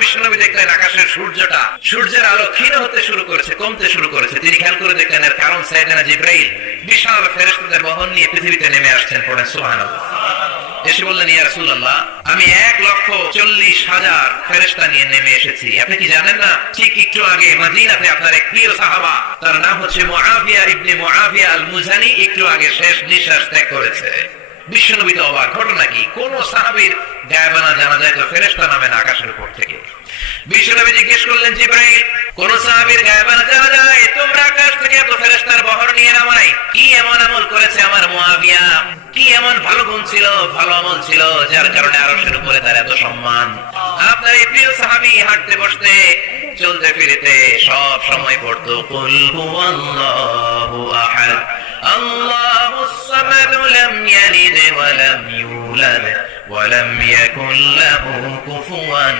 বিশ্বনবী দেখলেন আকাশের সূর্যের আলো ক্ষীণ হতে শুরু করেছে, কমতে শুরু করেছে। তিনি খেয়াল করে দেখলেন এর কারণ সাইয়েদনা জিবরাইল বিশাল ফেরেশতাদের বহন নিয়ে পৃথিবীতে নেমে আসছেন। পড়েন সুবহানাল্লাহ। এসে বললেন, ইয়া রাসূলুল্লাহ, আমি 1,40,000 ফেরেশতা নিয়ে নেমে এসেছি। আপনি কি জানেন না, ঠিক একটু আগে মদিনাতে আপনার এক প্রিয় সাহাবা, তার নাম হচ্ছে মুআবিয়া ইবনে মুআবিয়া আল মুজানি, একটু আগে শেষ নিঃশ্বাস ত্যাগ করেছে। বিশ্বনবী তো অবাক, ঘটনা কি? কোন সাহাবীর গায়েবানা জানা যায় তো ফেরেশতা নামেন আকাশের উপর থেকে। বিশ্বনবী জিজ্ঞেস করলেন, জিবরাইল, কোন সাহাবীর গায়েবানা জানা যায় তোমরা আকাশ থেকে এত ফেরেশতার বহর নিয়ে নামাই? কি এমন আমল করেছে আমার মুআবিয়া? কি এমন ভালো গুণ ছিল, ভালো আমল ছিল, যার কারণে আরশের উপরে তার এত সম্মান? আপনার এই প্রিয় সাহাবী হাঁটতে বসতে চলতে ফিরতে সব সময় পড়তো কুল হুয়াল্লাহু আহাদ আল্লাহুস সামাদ লাম ইয়ালিদ ওয়া লাম ইউলাদ ওয়া লাম ইয়াকুল লাহু কুফুয়ান